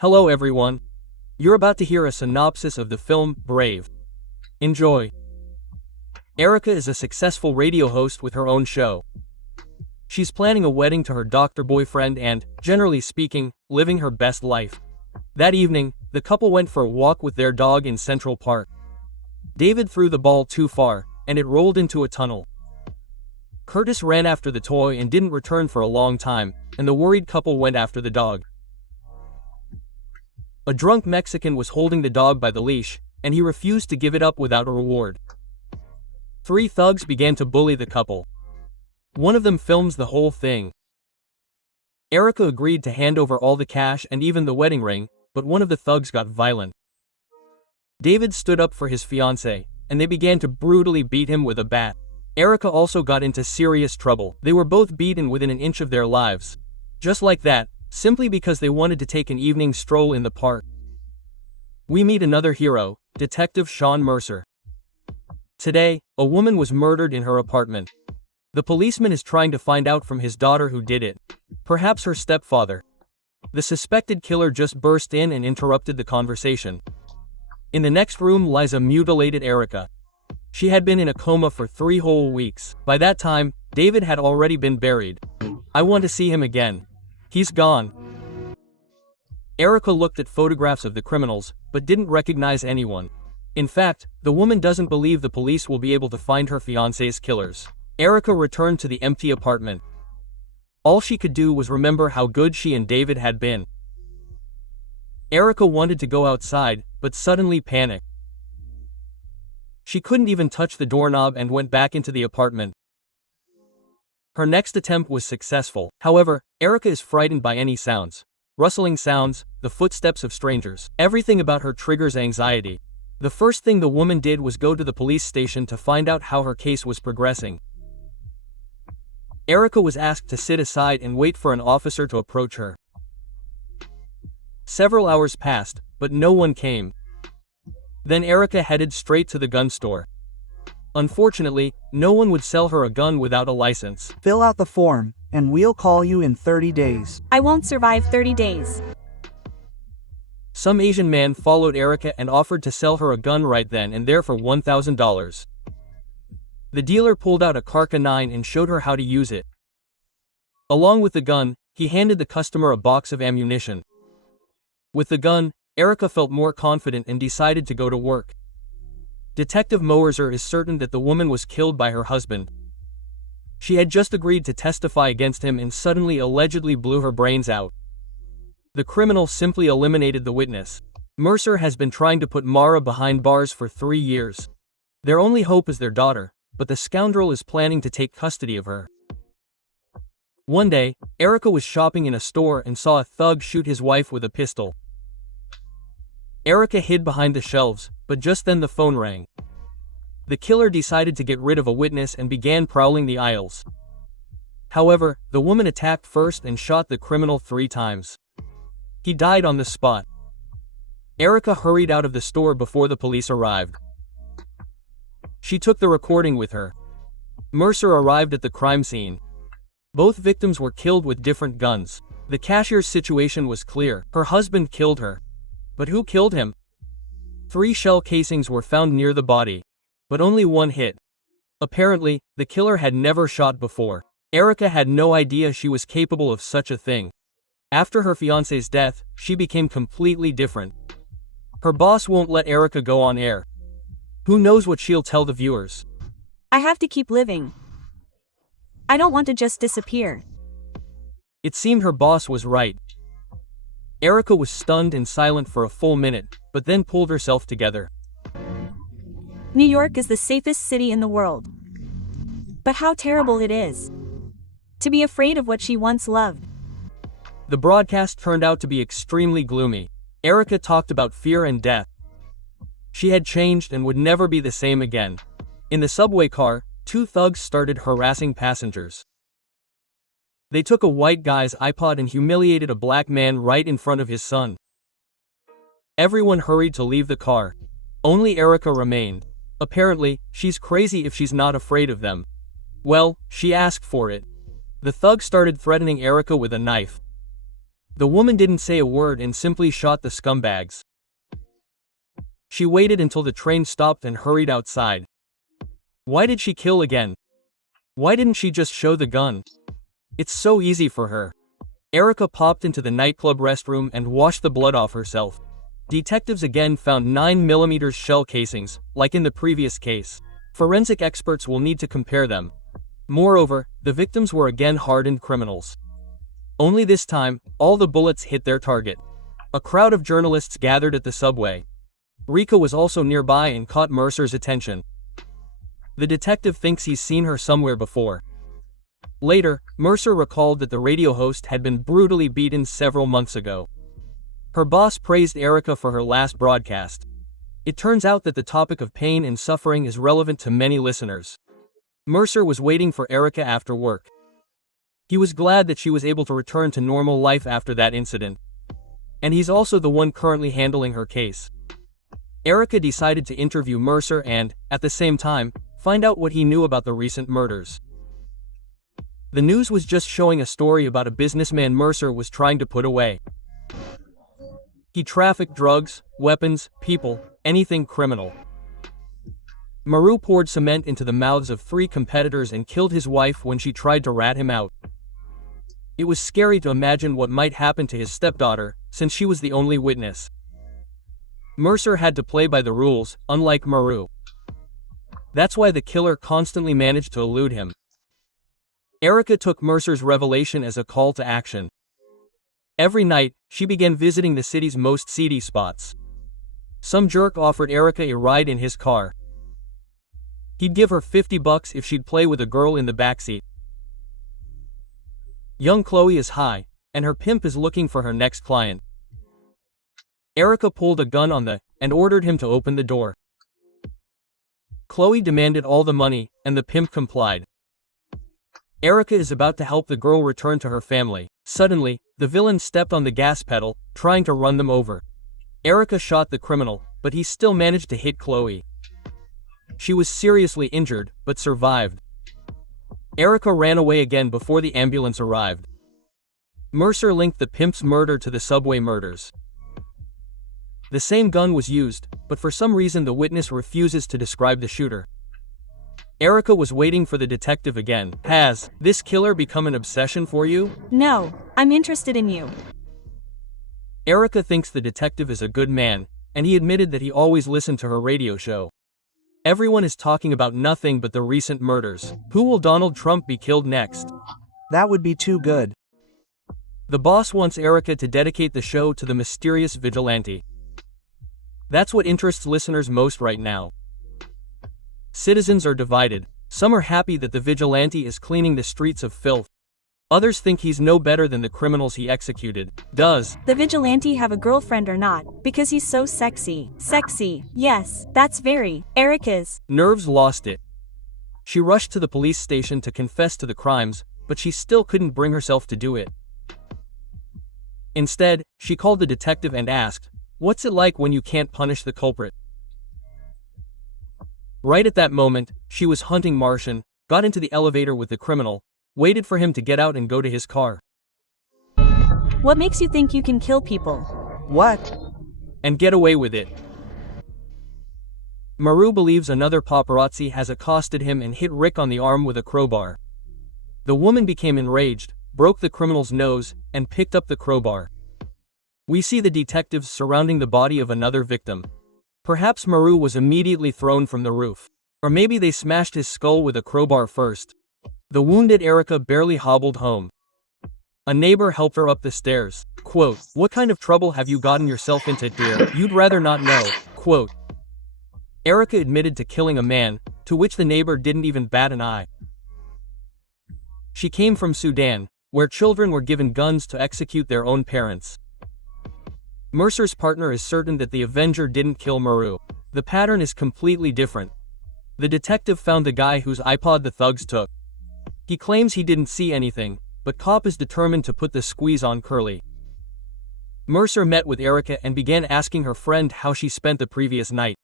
Hello everyone. You're about to hear a synopsis of the film Brave. Enjoy. Erica is a successful radio host with her own show. She's planning a wedding to her doctor boyfriend and, generally speaking, living her best life. That evening, the couple went for a walk with their dog in Central Park. David threw the ball too far, and it rolled into a tunnel. Curtis ran after the toy and didn't return for a long time, and the worried couple went after the dog. A drunk Mexican was holding the dog by the leash, and he refused to give it up without a reward. 3 thugs began to bully the couple. One of them films the whole thing. Erica agreed to hand over all the cash and even the wedding ring, but one of the thugs got violent. David stood up for his fiancée, and they began to brutally beat him with a bat. Erica also got into serious trouble. They were both beaten within an inch of their lives. Just like that, simply because they wanted to take an evening stroll in the park. We meet another hero, Detective Sean Mercer. Today, a woman was murdered in her apartment. The policeman is trying to find out from his daughter who did it. Perhaps her stepfather. The suspected killer just burst in and interrupted the conversation. In the next room lies a mutilated Erica. She had been in a coma for 3 whole weeks. By that time, David had already been buried. I want to see him again. He's gone. Erica looked at photographs of the criminals, but didn't recognize anyone. In fact, the woman doesn't believe the police will be able to find her fiancé's killers. Erica returned to the empty apartment. All she could do was remember how good she and David had been. Erica wanted to go outside, but suddenly panicked. She couldn't even touch the doorknob and went back into the apartment. Her next attempt was successful. However, Erica is frightened by any sounds. Rustling sounds, the footsteps of strangers. Everything about her triggers anxiety. The first thing the woman did was go to the police station to find out how her case was progressing. Erica was asked to sit aside and wait for an officer to approach her. Several hours passed, but no one came. Then Erica headed straight to the gun store. Unfortunately, no one would sell her a gun without a license. Fill out the form, and we'll call you in 30 days. I won't survive 30 days. Some Asian man followed Erica and offered to sell her a gun right then and there for $1,000. The dealer pulled out a Carca 9 and showed her how to use it. Along with the gun, he handed the customer a box of ammunition. With the gun, Erica felt more confident and decided to go to work. Detective Mercer is certain that the woman was killed by her husband. She had just agreed to testify against him and suddenly allegedly blew her brains out. The criminal simply eliminated the witness. Mercer has been trying to put Mara behind bars for 3 years. Their only hope is their daughter, but the scoundrel is planning to take custody of her. One day, Erica was shopping in a store and saw a thug shoot his wife with a pistol. Erica hid behind the shelves, but just then the phone rang. The killer decided to get rid of a witness and began prowling the aisles. However, the woman attacked first and shot the criminal 3 times. He died on the spot. Erica hurried out of the store before the police arrived. She took the recording with her. Mercer arrived at the crime scene. Both victims were killed with different guns. The cashier's situation was clear. Her husband killed her. But who killed him? 3 shell casings were found near the body, but only 1 hit. Apparently, the killer had never shot before. Erica had no idea she was capable of such a thing. After her fiancé's death, she became completely different. Her boss won't let Erica go on air. Who knows what she'll tell the viewers? I have to keep living. I don't want to just disappear. It seemed her boss was right. Erica was stunned and silent for a full minute, but then pulled herself together. New York is the safest city in the world. But how terrible it is to be afraid of what she once loved. The broadcast turned out to be extremely gloomy. Erica talked about fear and death. She had changed and would never be the same again. In the subway car, 2 thugs started harassing passengers. They took a white guy's iPod and humiliated a black man right in front of his son. Everyone hurried to leave the car. Only Erica remained. Apparently, she's crazy if she's not afraid of them. Well, she asked for it. The thug started threatening Erica with a knife. The woman didn't say a word and simply shot the scumbags. She waited until the train stopped and hurried outside. Why did she kill again? Why didn't she just show the gun? It's so easy for her. Erica popped into the nightclub restroom and washed the blood off herself. Detectives again found 9mm shell casings, like in the previous case. Forensic experts will need to compare them. Moreover, the victims were again hardened criminals. Only this time, all the bullets hit their target. A crowd of journalists gathered at the subway. Rika was also nearby and caught Mercer's attention. The detective thinks he's seen her somewhere before. Later, Mercer recalled that the radio host had been brutally beaten several months ago. Her boss praised Erica for her last broadcast. It turns out that the topic of pain and suffering is relevant to many listeners. Mercer was waiting for Erica after work. He was glad that she was able to return to normal life after that incident. And he's also the one currently handling her case. Erica decided to interview Mercer and, at the same time, find out what he knew about the recent murders. The news was just showing a story about a businessman Mercer was trying to put away. He trafficked drugs, weapons, people, anything criminal. Maru poured cement into the mouths of 3 competitors and killed his wife when she tried to rat him out. It was scary to imagine what might happen to his stepdaughter, since she was the only witness. Mercer had to play by the rules, unlike Maru. That's why the killer constantly managed to elude him. Erica took Mercer's revelation as a call to action. Every night, she began visiting the city's most seedy spots. Some jerk offered Erica a ride in his car. He'd give her $50 if she'd play with a girl in the backseat. Young Chloe is high, and her pimp is looking for her next client. Erica pulled a gun on and ordered him to open the door. Chloe demanded all the money, and the pimp complied. Erica is about to help the girl return to her family. Suddenly, the villain stepped on the gas pedal, trying to run them over. Erica shot the criminal, but he still managed to hit Chloe. She was seriously injured, but survived. Erica ran away again before the ambulance arrived. Mercer linked the pimp's murder to the subway murders. The same gun was used, but for some reason the witness refuses to describe the shooter. Erica was waiting for the detective again. Has this killer become an obsession for you? No, I'm interested in you. Erica thinks the detective is a good man, and he admitted that he always listened to her radio show. Everyone is talking about nothing but the recent murders. Who will Donald Trump be killed next? That would be too good. The boss wants Erica to dedicate the show to the mysterious vigilante. That's what interests listeners most right now. Citizens are divided. Some are happy that the vigilante is cleaning the streets of filth. Others think he's no better than the criminals he executed. Does the vigilante have a girlfriend or not? Because he's so sexy. Sexy, yes, that's very Erica's. Nerves lost it. She rushed to the police station to confess to the crimes, but she still couldn't bring herself to do it. Instead, she called the detective and asked, "What's it like when you can't punish the culprit?" Right at that moment, she was hunting Martian, got into the elevator with the criminal, waited for him to get out and go to his car. What makes you think you can kill people? What? And get away with it. Maru believes another paparazzi has accosted him and hit Rick on the arm with a crowbar. The woman became enraged, broke the criminal's nose, and picked up the crowbar. We see the detectives surrounding the body of another victim. Perhaps Maru was immediately thrown from the roof. Or maybe they smashed his skull with a crowbar first. The wounded Erica barely hobbled home. A neighbor helped her up the stairs. Quote, "What kind of trouble have you gotten yourself into, dear? You'd rather not know." Quote. Erica admitted to killing a man, to which the neighbor didn't even bat an eye. She came from Sudan, where children were given guns to execute their own parents. Mercer's partner is certain that the Avenger didn't kill Maru. The pattern is completely different. The detective found the guy whose iPod the thugs took. He claims he didn't see anything, but cop is determined to put the squeeze on Curly. Mercer met with Erica and began asking her friend how she spent the previous night.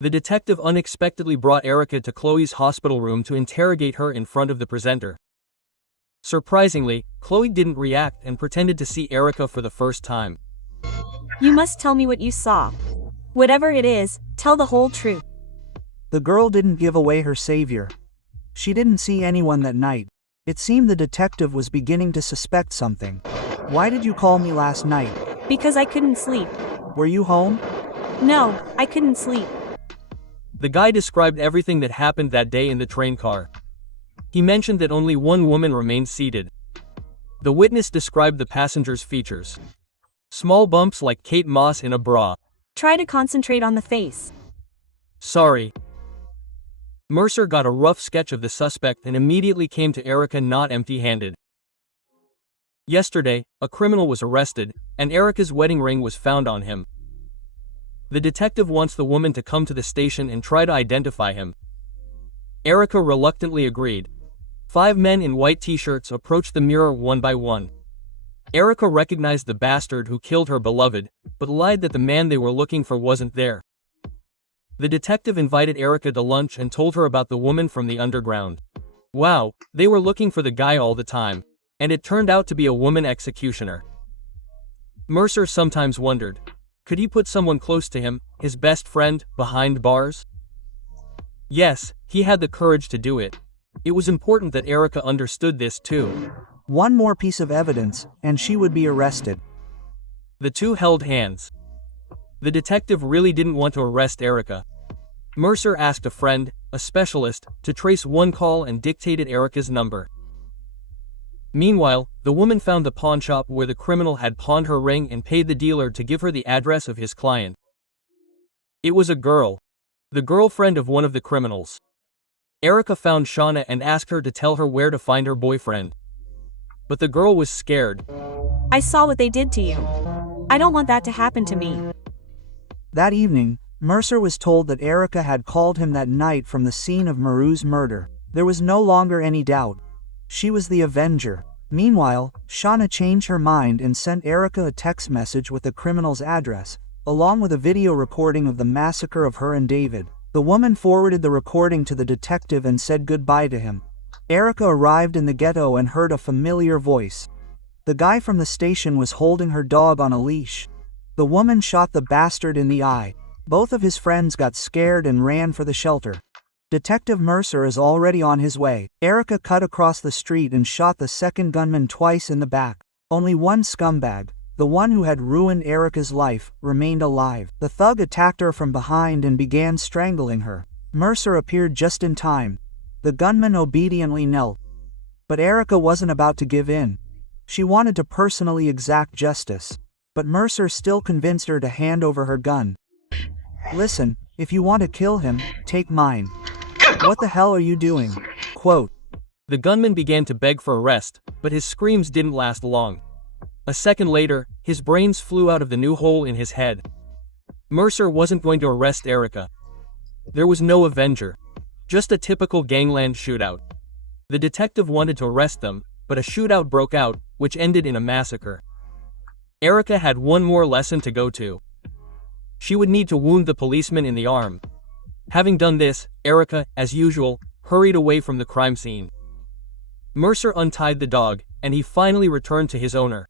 The detective unexpectedly brought Erica to Chloe's hospital room to interrogate her in front of the presenter. Surprisingly, Chloe didn't react and pretended to see Erica for the first time. You must tell me what you saw. Whatever it is, tell the whole truth. The girl didn't give away her savior. She didn't see anyone that night. It seemed the detective was beginning to suspect something. Why did you call me last night? Because I couldn't sleep. Were you home? No, I couldn't sleep. The guy described everything that happened that day in the train car. He mentioned that only one woman remained seated. The witness described the passenger's features. Small bumps like Kate Moss in a bra. Try to concentrate on the face. Sorry. Mercer got a rough sketch of the suspect and immediately came to Erica not empty-handed. Yesterday, a criminal was arrested, and Erica's wedding ring was found on him. The detective wants the woman to come to the station and try to identify him. Erica reluctantly agreed. 5 men in white t-shirts approached the mirror one by one. Erica recognized the bastard who killed her beloved, but lied that the man they were looking for wasn't there. The detective invited Erica to lunch and told her about the woman from the underground. Wow, they were looking for the guy all the time, and it turned out to be a woman executioner. Mercer sometimes wondered, could he put someone close to him, his best friend, behind bars? Yes, he had the courage to do it. It was important that Erica understood this too. One more piece of evidence, and she would be arrested. The two held hands. The detective really didn't want to arrest Erica. Mercer asked a friend, a specialist, to trace one call and dictated Erica's number. Meanwhile, the woman found the pawn shop where the criminal had pawned her ring and paid the dealer to give her the address of his client. It was a girl. The girlfriend of one of the criminals. Erica found Shauna and asked her to tell her where to find her boyfriend. But the girl was scared. I saw what they did to you. I don't want that to happen to me. That evening, Mercer was told that Erica had called him that night from the scene of Maru's murder. There was no longer any doubt. She was the Avenger. Meanwhile, Shauna changed her mind and sent Erica a text message with the criminal's address, along with a video recording of the massacre of her and David. The woman forwarded the recording to the detective and said goodbye to him. Erica arrived in the ghetto and heard a familiar voice. The guy from the station was holding her dog on a leash. The woman shot the bastard in the eye. Both of his friends got scared and ran for the shelter. Detective Mercer is already on his way. Erica cut across the street and shot the second gunman twice in the back. Only one scumbag, the one who had ruined Erica's life, remained alive. The thug attacked her from behind and began strangling her. Mercer appeared just in time. The gunman obediently knelt. But Erica wasn't about to give in. She wanted to personally exact justice. But Mercer still convinced her to hand over her gun. Listen, if you want to kill him, take mine. What the hell are you doing? Quote. The gunman began to beg for arrest, but his screams didn't last long. A second later, his brains flew out of the new hole in his head. Mercer wasn't going to arrest Erica. There was no Avenger. Just a typical gangland shootout. The detective wanted to arrest them, but a shootout broke out, which ended in a massacre. Erica had one more lesson to go to. She would need to wound the policeman in the arm. Having done this, Erica, as usual, hurried away from the crime scene. Mercer untied the dog, and he finally returned to his owner.